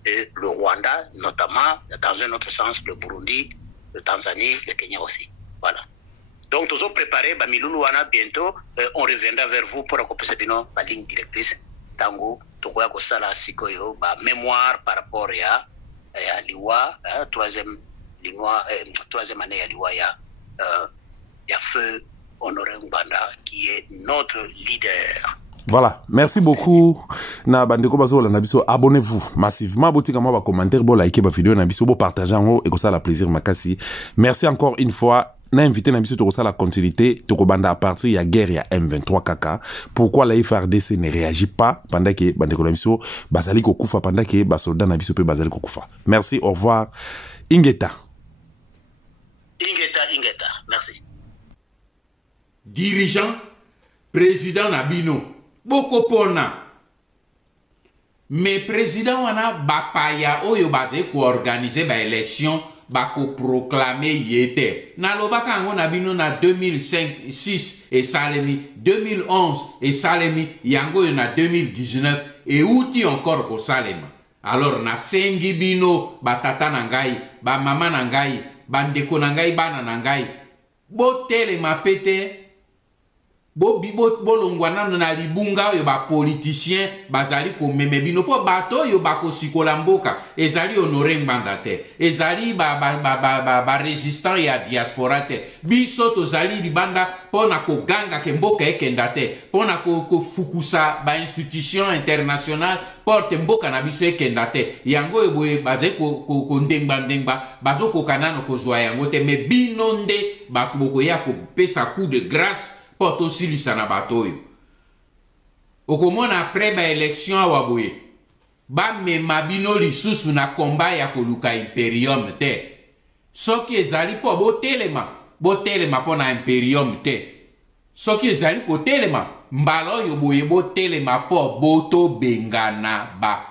et le Rwanda, notamment, dans un autre sens, le Burundi, le Tanzanie, le Kenya aussi. Voilà. Donc, nous avons préparé, Miloulouana, bientôt, on reviendra vers vous pour accompagner la ligne directrice. Tango, Tokoya Kosala, Sikoyo, mémoire par rapport à l'IWA, troisième année à l'IWA, il y a Feu Honoré Mbanda qui est notre leader. Voilà, merci beaucoup. Na bandeko bazo la nabiso, abonnez-vous massivement, botika moi ba commentaire, bo like ba vidéo nabiso, bo partager en haut et ça la plaisir makasi. Merci encore une fois. Na invité nabiso to ça la continuité, to banda à partir il y a guerre, il y a M23 kaka. Pourquoi la FRDC ne réagit pas pendant que bandeko nabiso bazali ko kufa pendant que ba soldat nabiso pe bazali ko kufa. Merci, au revoir. Ingeta. Merci. Dirigeant, président Nabino. Boko pona. Mais président wana bapaya oyo baze ko organiser ba élection ba ko proclamer yete. Na lobaka ngo Nabino na 2005-6 et Salemi 2011 et Salemi yango na 2019 et outi encore ko Salema. Alors na sengi bino batata na ngai, ba mama na ngai, bandeko na ngai, bana na ngai. Bo tele ma pete bo longwana na libunga yo ba politicien bazali ko meme bino po bato yo ba ko sikola mboka ezali Honoré Mbanda te ezali ba résistant ya diaspora te biso tozali libanda pona ko ganga ke mboka ekenda te pona ko fukusa ba institution internationale porte mboka na biso ekenda te yango yo boye bazali ko ndemba bazo ko kanano ko zwa yango te me bino nde bato boko ya ko pesa coup de grâce Porto silisa na batoyo. Okomona après ba élection awaboye. Ba me mabino lisusu na komba ya koluka imperium te. Soki ezali po botelema po na imperium te. Soki ezali ko telema mbalo yo boye botelema po boto bengana ba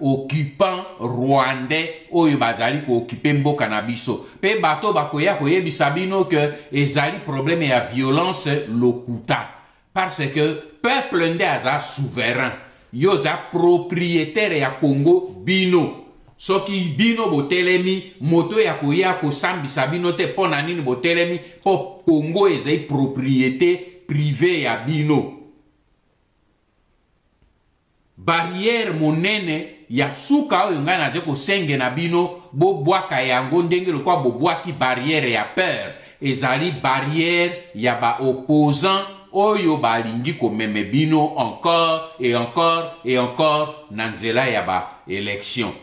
occupant rwandais oyo bazali ko occuper mboka na biso pe bato bakoya koyebisa bino que ezali problème ya violence lokuta parce que peuple nde aza souverain yo za propriétaire ya Congo bino soki bino botelemi moto ya koya ko sambisa bino te pona nini botelemi po Congo ezali propriété privée ya bino. Barrière monene ya suka oyo ngai naze ko senge na bino bo bwaka yango ndenge lokwa bo bwaki barrière ya peur ezali barrière ya ba opposant oyo balingi ko meme bino encore et encore et encore na nzela ya ba élection.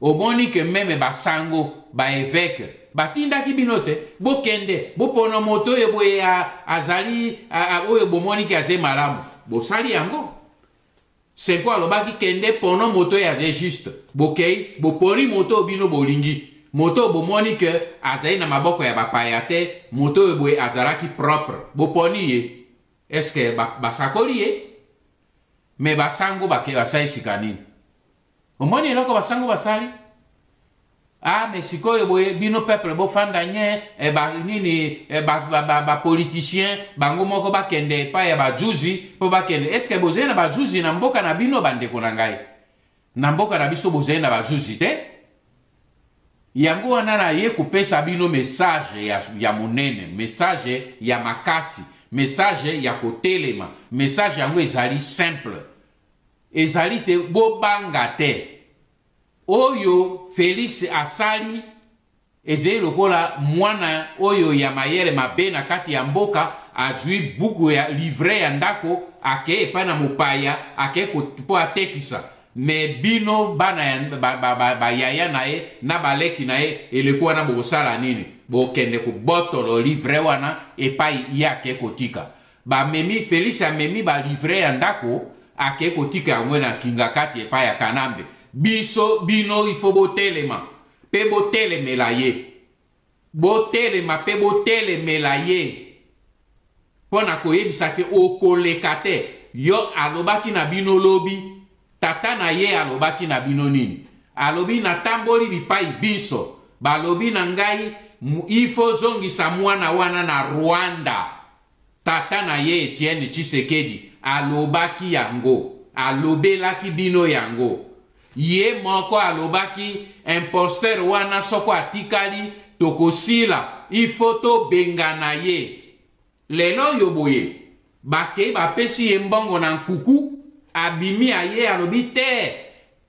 Omoni que meme ba sango ba évêque batindaki bino te bo kende bo pona moto ye boye azali oyo bomoni ki aze malamu bo sali yango. C'est quoi le baki kende pono moto ya ze juste bokei bo pori moto bino bolingi moto bomoni que azai na maboko ya bapaya te moto eboe azaraki propre bo poni ye est-ce que basakoli ye mais basango bake basai sikanini omoni eloko basango basali mais sikoyo boye bino peuple bo fanda nye nini ba politicien bango moko bakende pa ya ba juzi po bakende est-ce que bozena na ba juzi na mboka na bino bandeko na ngai na mboka na biso bozena na ba juzi te yango wana na ye kopesa bino message ya monene message ya makasi message ya kotelema message yango ezali simple ezali te bo banga te oyo Félix asali ezeli lokola mwana oyo ya mayele mabe na kati ya mboka azwi buku ya livre ya ndako ake epa na mopaya ake po atekisa me bino bana yaya na ye na baleki na ye eleko wana bokosala nini bokende kobotolo livre wana epai ye ake kotika bamemi Félix amemi balivre ya ndako ake kotika yango na kinga kati epai ya Kanambe. Biso bino il faut botelema pe botelemela ye botelema pe botelemela ye pona koyebisa ke okoleka te yo alobaki na bino lobi tata na ye alobaki na bino nini? Alobi na tamboli bipai biso. Balobi na ngai ifo zongisa mwana wana na Rwanda. Tata na ye Etienne Tshisekedi alobaki yango. Alobelaki bino yango. Ye moko alobaki imposteur wana soko atikali tokosila ifo to bengana ye. Lelo yoboye bake bapesi ye mbongo na nkuku abimi aye alobi te.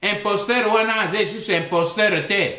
Imposteur wana aze juste imposteur te.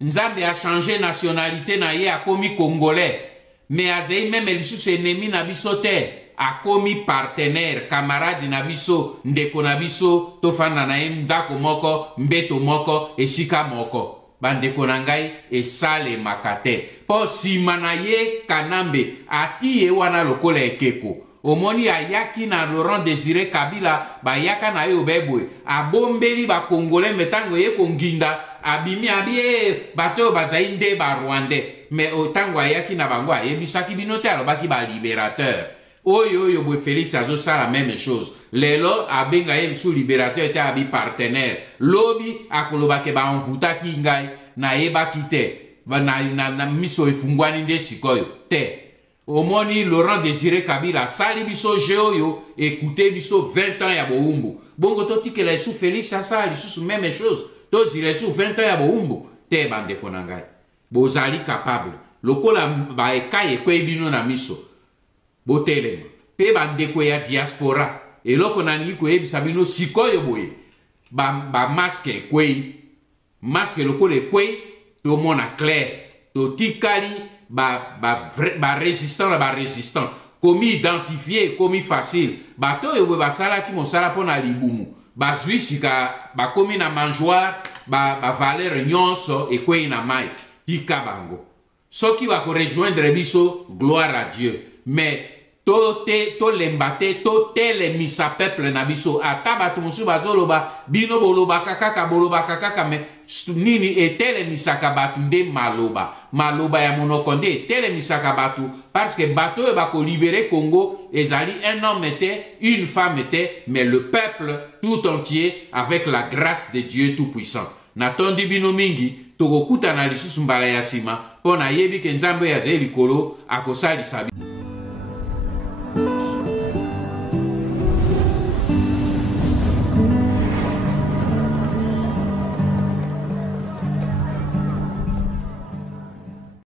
Nzambe a changé nationalité na ye akomi congolais. Mais aze même lisusu ennemi na biso te. Akomi partenaire, camarade na biso, ndeko na biso, tofanda na ye ndako moko, mbeto moko, esika moko. Bandeko na ngai esale makate. Po sima na ye Kanambe ati ye wana lokola ekeko. Omoni ayaki na Laurent Désiré Kabila bayaka na ye obebwe. Abombeli ba Congolais metango ye konginda abimi abie bato bazai nde ba Rwandais. Mais otango ayaki na bango ayebisaki binote alobaki ba libérateur. Oyo boy Félix azo sa la même chose. Lelo abenga ye sous libérateur te abi partenaire. Lobi akolobake ba envutaki ngai na yeba kite. Ba na miso efungwani nde sikoyo te. Omoni Laurent Désiré Kabila sali biso jeoyo écoutez biso 20 ans ya boumbu. Bongo toti que la sous Félix ça sali sous même chose. Tozi les sous 20 ans ya boumbu. Te bande konangai. Bozali capable. Lokola ba ekaye kwe bino na miso. Botelema. Pe bande ko ya diaspora. Et loko nani ko ebisa bino sikoyo boye. Ba masque kwe. Masque lokola kwe to mona clair. To tikali résistant commis identifié commis facile bato yo basala ki mosala pona libumu bazwi sika ba komi na mangeoire ba valeur nyonso ekwe na mai tika bango soki ba ko rejoindre biso gloire à Dieu mais to lembate to tele misa peuple na biso ata bato mosu bazoloba bino boloba kaka me nini etele misaka batu nde maloba ya monoko nde etele misaka batu parce que bato ba ko libérer Congo ezali un homme était une femme était mais le peuple tout entier avec la grâce de Dieu tout puissant natondi bino mingi tokokuta na lisusu mbala ya sima pona yebi ke nzambe ya zeli kolo akosali sabi